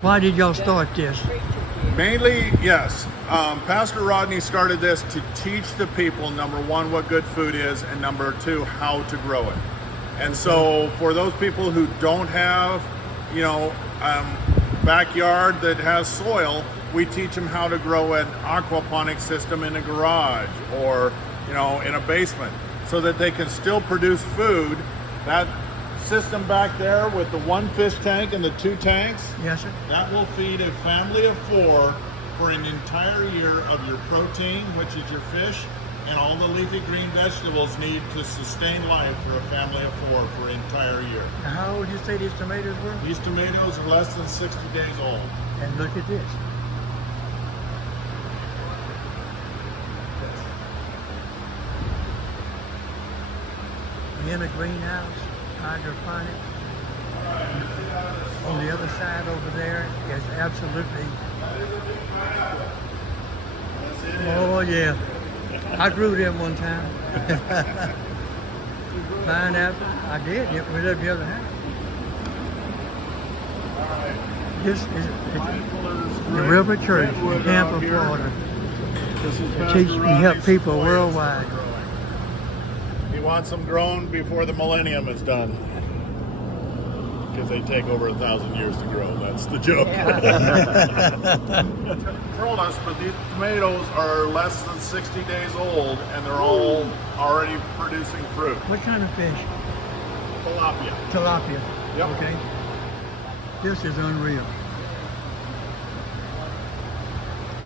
Why did y'all start this? Mainly, yes. Pastor Rodney started this to teach the people, number one, what good food is, and number two, how to grow it. And so for those people who don't have, backyard that has soil, we teach them how to grow an aquaponics system in a garage or, in a basement so that they can still produce food. That system back there with the one fish tank and the two tanks, Yes, sir. that will feed a family of 4 for an entire year of your protein, which is your fish, and all the leafy green vegetables need to sustain life for a family of 4 for an entire year. Now, how old did you say these tomatoes were? These tomatoes are less than 60 days old. And look at this. In a greenhouse, hydroponic. On the other side over there is absolutely. Oh yeah, I grew them one time. Pineapple, I did. We lived the other house. This is the River Church in Tampa, Florida. They teach and help people worldwide. He wants them grown before the millennium is done. Because they take over 1,000 years to grow. That's the joke. Told us, but these tomatoes are less than 60 days old and they're all already producing fruit. What kind of fish? Tilapia. Tilapia. Yep. Okay. This is unreal.